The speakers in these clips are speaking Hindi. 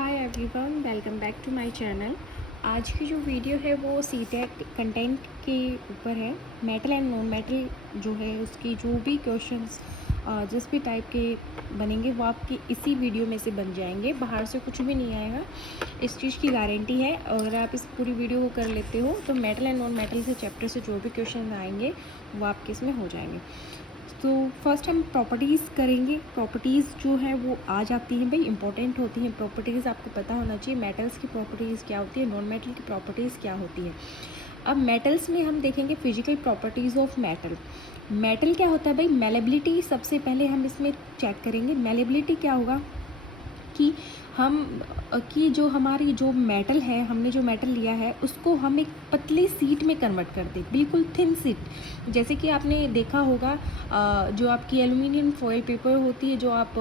Hi everyone, welcome back to my channel. आज की जो वीडियो है वो सीटेट कंटेंट के ऊपर है। मेटल एंड नॉन मेटल जो है उसकी जो भी क्वेश्चंस जिस भी टाइप के बनेंगे वो आपकी इसी वीडियो में से बन जाएंगे, बाहर से कुछ भी नहीं आएगा, इस चीज़ की गारंटी है। अगर आप इस पूरी वीडियो को कर लेते हो तो मेटल एंड नॉन मेटल से चैप्टर से जो भी क्वेश्चन आएंगे वो आपके इसमें हो जाएंगे। तो फर्स्ट हम प्रॉपर्टीज़ करेंगे। प्रॉपर्टीज़ जो है वो आ जाती हैं भाई, इंपॉर्टेंट होती हैं प्रॉपर्टीज़, आपको पता होना चाहिए मेटल्स की प्रॉपर्टीज़ क्या होती है, नॉन मेटल की प्रॉपर्टीज़ क्या होती है। अब मेटल्स में हम देखेंगे physical properties of metal. Metal क्या होता है भाई, मेलेबिलिटी सबसे पहले हम इसमें चेक करेंगे। मेलेबिलिटी क्या होगा कि हम जो हमारी जो मेटल है, हमने जो मेटल लिया है उसको हम एक पतली सीट में कन्वर्ट कर दें, बिल्कुल थिन सीट। जैसे कि आपने देखा होगा जो आपकी एल्युमिनियम फॉयल पेपर होती है जो आप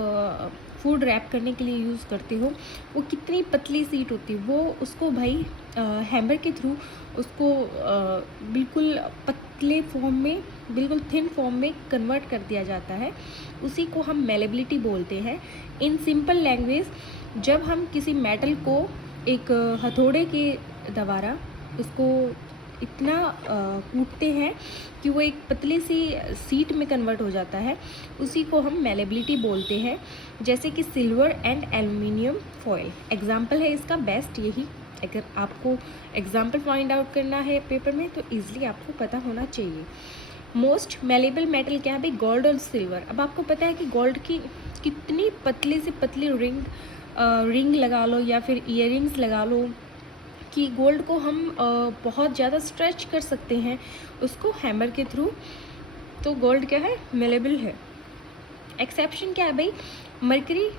फूड रैप करने के लिए यूज़ करते हो, वो कितनी पतली सीट होती है, वो उसको भाई हैमर के थ्रू उसको बिल्कुल पतले फॉर्म में, बिल्कुल थिन फॉर्म में कन्वर्ट कर दिया जाता है। उसी को हम मेलेबिलिटी बोलते हैं। इन सिंपल लैंग्वेज, जब हम किसी मेटल को एक हथौड़े के द्वारा उसको इतना कूटते हैं कि वो एक पतली सी सीट में कन्वर्ट हो जाता है, उसी को हम मेलेबिलिटी बोलते हैं। जैसे कि silver and aluminium foil example है इसका बेस्ट यही। अगर आपको एग्जाम्पल फाइंड आउट करना है पेपर में तो ईजिली आपको पता होना चाहिए। मोस्ट मेलेबल मेटल क्या है भाई, गोल्ड और सिल्वर। अब आपको पता है कि गोल्ड की कितनी पतली से पतली रिंग लगा लो या फिर ईयरिंग्स लगा लो कि गोल्ड को हम बहुत ज़्यादा स्ट्रेच कर सकते हैं उसको हैमर के थ्रू। तो गोल्ड क्या है, मेलेबल है। एक्सेप्शन क्या है भाई, मरकरी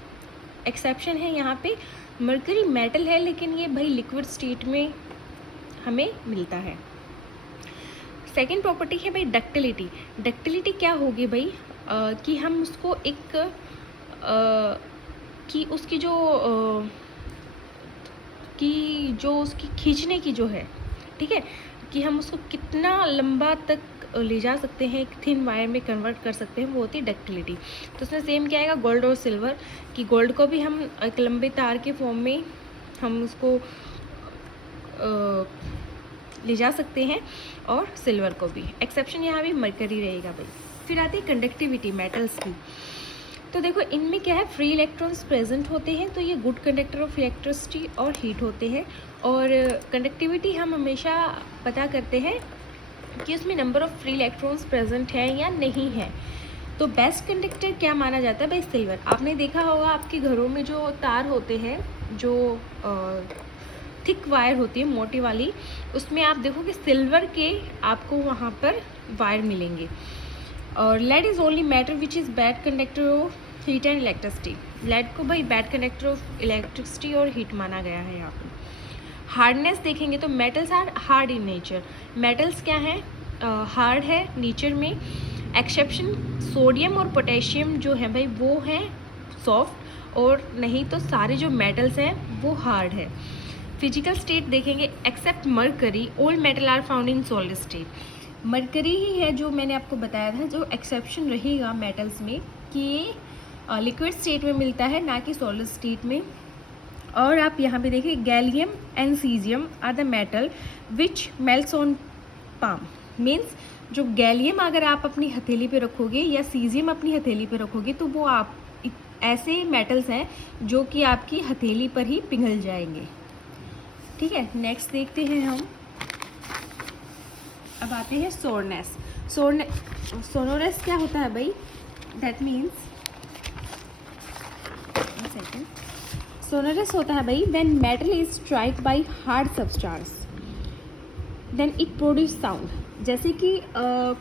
एक्सेप्शन है यहाँ पे। मरकरी मेटल है लेकिन ये भाई लिक्विड स्टेट में हमें मिलता है। सेकेंड प्रॉपर्टी है भाई डक्टिलिटी। डक्टिलिटी क्या होगी भाई कि हम उसको एक कि उसकी जो उसकी खींचने की जो है, ठीक है, कि हम उसको कितना लंबा तक ले जा सकते हैं, एक थिन वायर में कन्वर्ट कर सकते हैं, वो होती है डक्टिलिटी। तो उसमें सेम क्या आएगा, गोल्ड और सिल्वर, कि गोल्ड को भी हम एक लंबे तार के फॉर्म में हम उसको ले जा सकते हैं, और सिल्वर को भी। एक्सेप्शन यहाँ भी मरकरी रहेगा भाई। फिर आती है कंडक्टिविटी मेटल्स की। तो देखो इनमें क्या है, फ्री इलेक्ट्रॉन्स प्रेजेंट होते हैं, तो ये गुड कंडक्टर ऑफ इलेक्ट्रिसिटी और हीट होते हैं। और कंडक्टिविटी हम हमेशा पता करते हैं कि उसमें number of free electrons present है या नहीं है। तो बेस्ट कंडक्टर क्या माना जाता है भाई, सिल्वर। आपने देखा होगा आपके घरों में जो तार होते हैं, जो थिक वायर होती है मोटी वाली, उसमें आप देखोगे सिल्वर के आपको वहाँ पर वायर मिलेंगे। और lead is only matter which is bad conductor of heat and electricity. Lead को भाई बैड कंडक्टर ऑफ इलेक्ट्रिसिटी और हीट माना गया है यहाँ पर। हार्डनेस देखेंगे तो metals are hard in nature. Metals क्या है, हार्ड है नेचर में। एक्सेप्शन सोडियम और पोटेशियम जो है भाई वो है सॉफ्ट, और नहीं तो सारे जो मेटल्स हैं वो हार्ड है। फिजिकल स्टेट देखेंगे, except mercury all metal are found in solid state. Mercury ही है जो मैंने आपको बताया था जो एक्सेप्शन रहेगा मेटल्स में, कि लिक्विड स्टेट में मिलता है ना कि सॉलिड स्टेट में। और आप यहाँ पे देखिए, gallium and cesium are the metal which melts on palm. Means जो गैलियम अगर आप अपनी हथेली पे रखोगे या सीजियम अपनी हथेली पे रखोगे तो वो आप ऐसे मेटल्स हैं जो कि आपकी हथेली पर ही पिघल जाएंगे। ठीक है, नेक्स्ट देखते हैं हम। अब आते हैं सोरनेस। सोनोरस क्या होता है भाई, दैट मीन्स सेकेंड, सोनोरस होता है भाई when metal is strike by hard substance then it produce sound. जैसे कि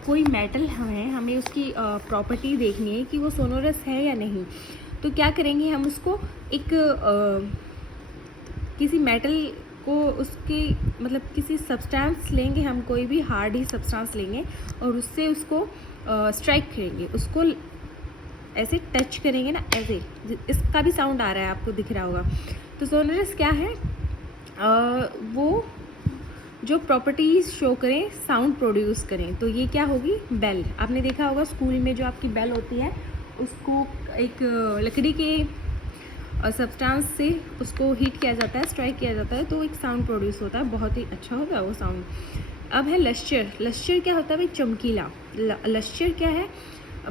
कोई मेटल है, हमें उसकी प्रॉपर्टी देखनी है कि वो सोनोरस है या नहीं, तो क्या करेंगे, हम उसको एक किसी मेटल को उसके मतलब किसी सब्सटेंस लेंगे, हम कोई भी हार्ड ही सब्सटेंस लेंगे और उससे उसको स्ट्राइक करेंगे, उसको ऐसे टच करेंगे ना, ऐसे, इसका भी साउंड आ रहा है आपको दिख रहा होगा। तो सोनोरस क्या है, वो जो प्रॉपर्टीज़ शो करें, साउंड प्रोड्यूस करें। तो ये क्या होगी, बेल। आपने देखा होगा स्कूल में जो आपकी बेल होती है उसको एक लकड़ी के सब्सटेंस से उसको हीट किया जाता है, स्ट्राइक किया जाता है, तो एक साउंड प्रोड्यूस होता है, बहुत ही अच्छा होता है वो साउंड। अब है लश्चर। लश्चर क्या होता है भाई? चमकीला। लश्चर क्या है?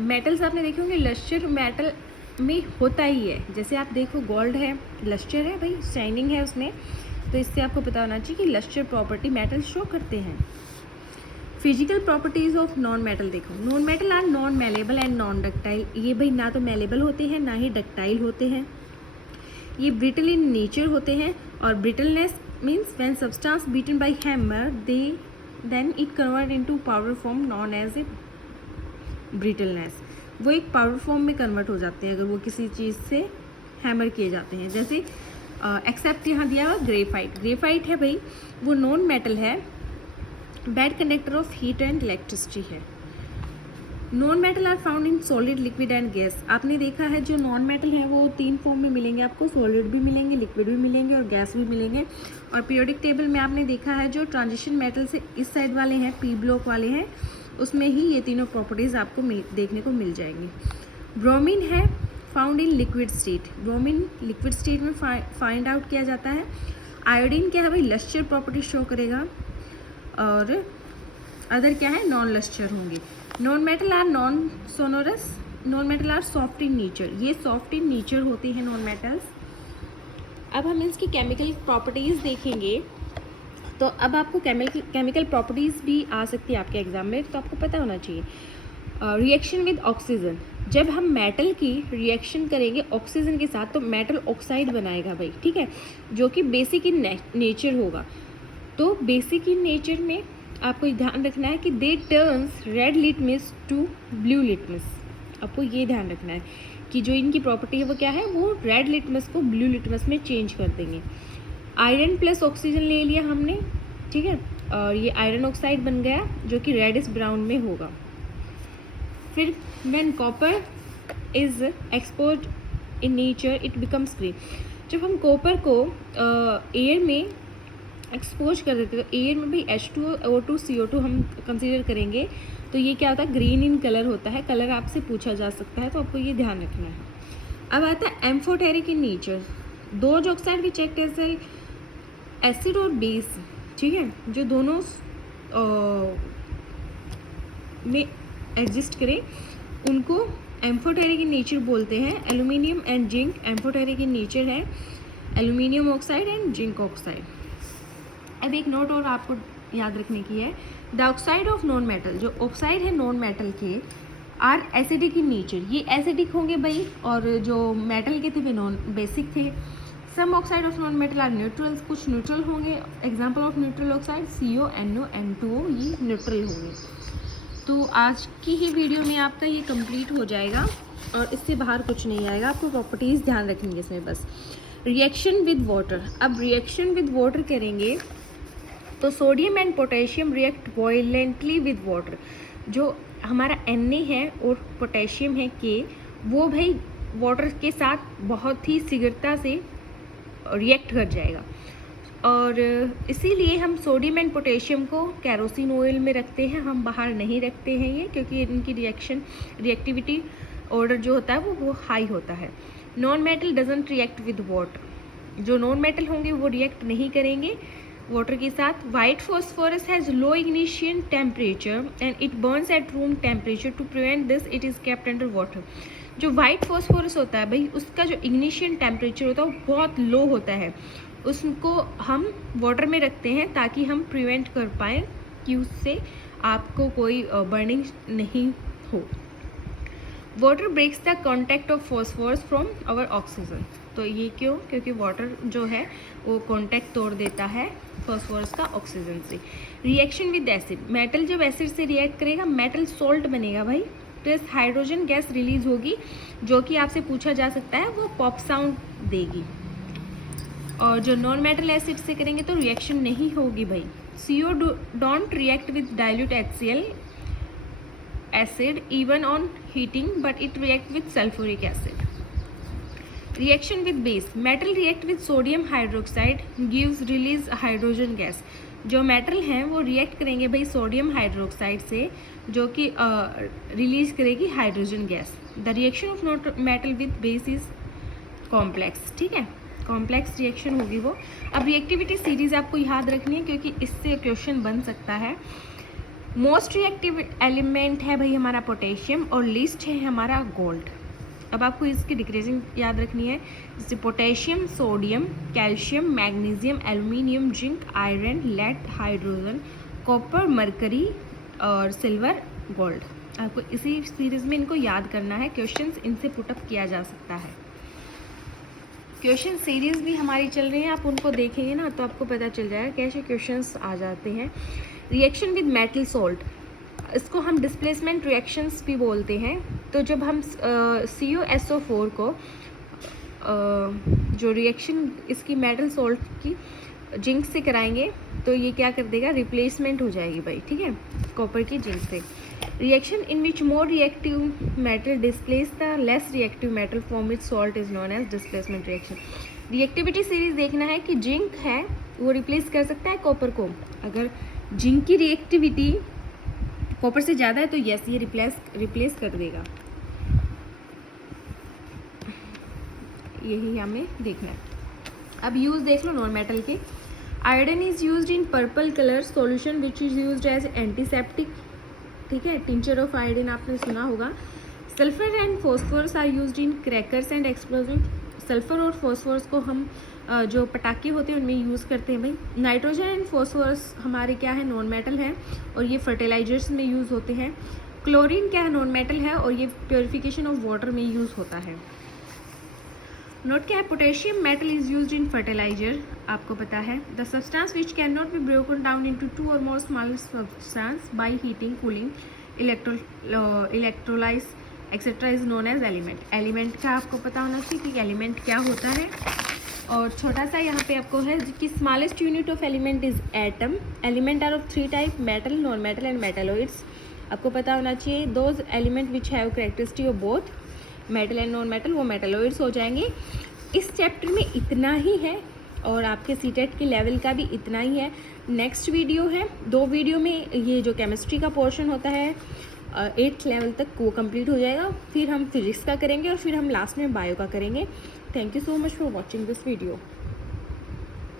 मेटल्स आपने देखे होंगे, लश्चर मेटल में होता ही है। जैसे आप देखो गोल्ड है, लश्चर है भाई, शाइनिंग है उसमें, तो इससे आपको पता होना चाहिए कि लश्चर प्रॉपर्टी मेटल शो करते हैं। Physical properties of non metal देखो। Non metal are non malleable and non ductile. ये भाई ना तो मेलेबल होते हैं ना ही डक्टाइल होते हैं। ये ब्रिटल इन नेचर होते हैं, और brittleness means when substance beaten by hammer then it convert into powder form non as a brittleness. वो एक पाउडर फॉर्म में कन्वर्ट हो जाते हैं अगर वो किसी चीज़ से हैमर किए जाते हैं। जैसे एक्सेप्ट यहाँ दिया हुआ ग्रेफाइट। ग्रेफाइट है भाई, वो नॉन मेटल है, bad conductor of heat and electricity है। Non metal are found in solid, liquid and gas. आपने देखा है जो नॉन मेटल है वो 3 फॉर्म में मिलेंगे आपको, सॉलिड भी मिलेंगे, लिक्विड भी मिलेंगे और गैस भी मिलेंगे। और पीरियोडिक टेबल में आपने देखा है जो ट्रांजिशन मेटल से इस साइड वाले हैं, पी ब्लॉक वाले हैं, उसमें ही ये तीनों प्रॉपर्टीज़ आपको देखने को मिल जाएंगी। ब्रोमीन है found in liquid state. Bromine liquid state में फाइंड आउट किया जाता है। आयोडीन क्या है भाई? लश्चर प्रॉपर्टी शो करेगा, और अदर क्या है? नॉन लश्चर होंगे। Non metal are non sonorous. Non metal are soft in nature. ये सॉफ्ट इन नेचर होती है नॉन मेटल्स। अब हम इसकी केमिकल प्रॉपर्टीज़ देखेंगे, तो अब आपको केमिकल प्रॉपर्टीज़ भी आ सकती है आपके एग्जाम में, तो आपको पता होना चाहिए। Reaction with oxygen. जब हम मेटल की रिएक्शन करेंगे ऑक्सीजन के साथ तो मेटल ऑक्साइड बनाएगा भाई, ठीक है, जो कि बेसिक इन नेचर होगा। तो बेसिक इन नेचर में आपको ध्यान रखना है कि they turns red litmus to blue litmus. आपको ये ध्यान रखना है कि जो इनकी प्रॉपर्टी है वो क्या है, वो रेड लिटमस को ब्लू लिटमस में चेंज कर देंगे। आयरन प्लस ऑक्सीजन ले लिया हमने, ठीक है, और ये आयरन ऑक्साइड बन गया जो कि रेडिश ब्राउन में होगा। फिर when copper is expose in nature it becomes green. जब हम कॉपर को एयर में एक्सपोज कर देते हैं तो एयर में भी H2O, O2, CO2 हम कंसीडर करेंगे, तो ये क्या होता है? ग्रीन इन कलर होता है। कलर आपसे पूछा जा सकता है, तो आपको ये ध्यान रखना है। अब आता है एम्फोटेरिक इन नेचर। दो जो oxide which act as acid और बेस, ठीक है, जो दोनों में एग्जिस्ट करें उनको एम्फोटेरिक इन नेचर बोलते हैं। Aluminium and zinc amphoteric in nature है, aluminium oxide and zinc oxide. अब एक नोट और आपको याद रखने की है, the oxide of non metal. जो ऑक्साइड है नॉन मेटल के आर एसिडिक इन नेचर, ये एसिडिक होंगे भाई, और जो मेटल के थे वे नॉन बेसिक थे। Some oxide of non metal are neutral, कुछ न्यूट्रल होंगे। Example of neutral oxide CO, NO, N2O, ये न्यूट्रल होंगे। तो आज की ही वीडियो में आपका ये कंप्लीट हो जाएगा और इससे बाहर कुछ नहीं आएगा। आपको प्रॉपर्टीज़ ध्यान रखेंगे इसमें बस। Reaction with water. अब रिएक्शन विद वाटर करेंगे तो sodium and potassium react violently with water. जो हमारा Na है और पोटेशियम है K, वो भाई वाटर के साथ बहुत ही शीघ्रता से रिएक्ट कर जाएगा, और इसीलिए हम सोडियम एंड पोटेशियम को केरोसिन ऑयल में रखते हैं, हम बाहर नहीं रखते हैं ये, क्योंकि इनकी रिएक्टिविटी ऑर्डर जो होता है वो हाई होता है। Non metal doesn't react with water. जो नॉन मेटल होंगे वो रिएक्ट नहीं करेंगे वाटर के साथ। White phosphorus has low ignition temperature and it burns at room temperature. To prevent this it is kept under water. जो वाइट फॉस्फोरस होता है भाई, उसका जो इग्निशन टेम्परेचर होता है वो बहुत लो होता है, उसको हम वाटर में रखते हैं ताकि हम प्रिवेंट कर पाएँ कि उससे आपको कोई बर्निंग नहीं हो। Water breaks the contact of phosphorus from our oxygen. तो ये क्यों? क्योंकि वाटर जो है वो कॉन्टैक्ट तोड़ देता है फॉस्फोरस का ऑक्सीजन से। Reaction with acid. मेटल जब एसिड से रिएक्ट करेगा मेटल सॉल्ट बनेगा भाई, तो इस हाइड्रोजन गैस रिलीज होगी जो कि आपसे पूछा जा सकता है, वो पॉप साउंड देगी। और जो नॉन मेटल एसिड से करेंगे तो रिएक्शन नहीं होगी भाई। CO don't react with dilute HCl acid even on heating, but it react with sulfuric acid. Reaction with base. Metal react with sodium hydroxide gives release hydrogen gas. जो मेटल हैं वो रिएक्ट करेंगे भाई सोडियम हाइड्रोक्साइड से, जो कि रिलीज करेगी hydrogen gas. The reaction of metal with base is complex, ठीक है, कॉम्प्लेक्स रिएक्शन होगी वो। अब रिएक्टिविटी सीरीज आपको याद रखनी है क्योंकि इससे क्वेश्चन बन सकता है। मोस्ट रिएक्टिव एलिमेंट है भाई हमारा पोटेशियम और लीस्ट है हमारा गोल्ड। अब आपको इसकी डिक्रीजिंग याद रखनी है, जैसे potassium, sodium, calcium, magnesium, aluminium, zinc, iron, lead, hydrogen, copper, mercury और सिल्वर, गोल्ड। आपको इसी सीरीज में इनको याद करना है, क्वेश्चंस इनसे पुटअप किया जा सकता है। क्वेश्चन सीरीज भी हमारी चल रही है, आप उनको देखेंगे ना तो आपको पता चल जाएगा कैसे क्वेश्चंस आ जाते हैं। रिएक्शन विद मेटल सॉल्ट, इसको हम डिस्प्लेसमेंट रिएक्शंस भी बोलते हैं। तो जब हम CuSO4 को जो रिएक्शन इसकी मेटल सॉल्ट की जिंक से कराएंगे तो ये क्या कर देगा, रिप्लेसमेंट हो जाएगी भाई, ठीक है, कॉपर की जिंक से। Reaction in which more reactive metal displace the less reactive metal form which salt is known as displacement reaction. Reactivity series देखना है कि जिंक है वो रिप्लेस कर सकता है कॉपर को। अगर जिंक की रिएक्टिविटी कॉपर से ज़्यादा है तो यस ये रिप्लेस कर देगा, यही हमें देखना है। अब यूज़ देख लो नॉन मेटल के। Iodine is used in purple colour solution which is used as antiseptic, ठीक है, टिंचर ऑफ आयोडीन आपने सुना होगा। Sulphur and phosphorus are used in crackers and explosive. Sulphur और फॉस्फोरस को हम जो पटाखे होते हैं उनमें यूज़ करते हैं भाई। नाइट्रोजन एंड फॉस्फोरस हमारे क्या है, नॉन मेटल है और ये फर्टिलाइजर्स में यूज़ होते हैं। क्लोरीन क्या है, नॉन मेटल है और ये प्योरीफिकेशन ऑफ वाटर में यूज़ होता है। नोट क्या है, potassium metal is used in fertiliser, आपको पता है। The substance which can not be broken down into 2 or more small substance by heating, cooling, electrolyse etcetera is known as element. Element का आपको पता होना चाहिए कि एलिमेंट क्या होता है। और छोटा सा यहाँ पे आपको है कि smallest unit of element is atom. Element are of 3 type, metal, non metal and metalloids. आपको पता होना चाहिए those element which have characteristic of both metal and non metal, वो मेटालॉइड्स हो जाएंगे। इस चैप्टर में इतना ही है और आपके सीटेट के लेवल का भी इतना ही है। नेक्स्ट वीडियो है, 2 वीडियो में ये जो केमिस्ट्री का पोर्शन होता है 8th लेवल तक वो कंप्लीट हो जाएगा। फिर हम फिजिक्स का करेंगे और फिर हम लास्ट में बायो का करेंगे। Thank you so much for watching this video.